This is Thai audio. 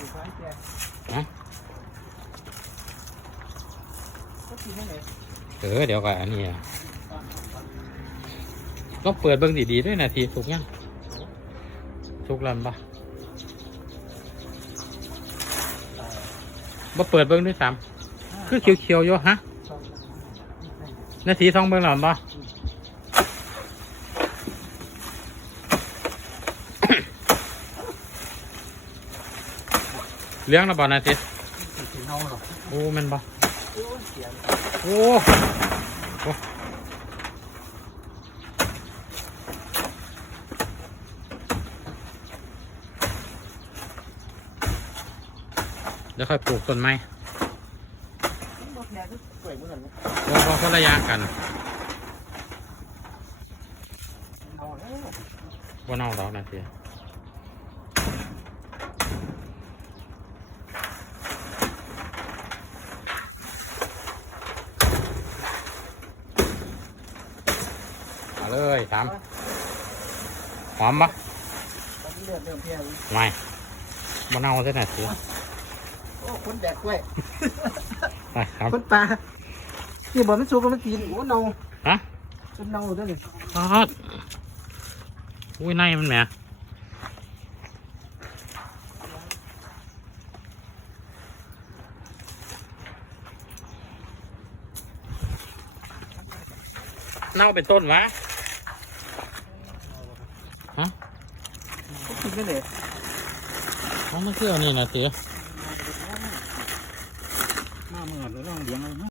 อยู่ซ้ายแกฮะก็กินให้ไหนเออเดี๋ยวก่อนอันนี้อะต้องเปิดเบิ้งดีๆด้วยนาทีสุกยังสุกแล้วปะบ่เปิดเบิ้งด้วยซ้ำคือเขียวๆอยู่ฮะนาทีสองเบิ้งแล้วปะ เลี้ยงแล้วบ่นาทีสีเงาหรอโอ้แมันบ่โอ้เสียงโอ้เดี๋ยวค่อยปลูกต้นไม้บ่แพ้ก็สวยเหมือนกันโอ้พอคนละอย่างกันเอาแล้วว่เน่าดอกนาที เลยสามหอมปะตอนนี้เริ่มเริ่มแพ้ไม่ว่าเน่าใช่นาทีโอ้คนแดกกล้วยไปครับคนปลาที่บ่มันสุกมันกินโอ้เน่าฮะจนเน่าด้วยนี่ทอดอุ้ยในมันแหมเน่าเป็นต้นวะ ก็กินได้เลยมันไม่เกี่ยวนี่นะเตี๋ยมาเมื่อเราลองเลี้ยงเลย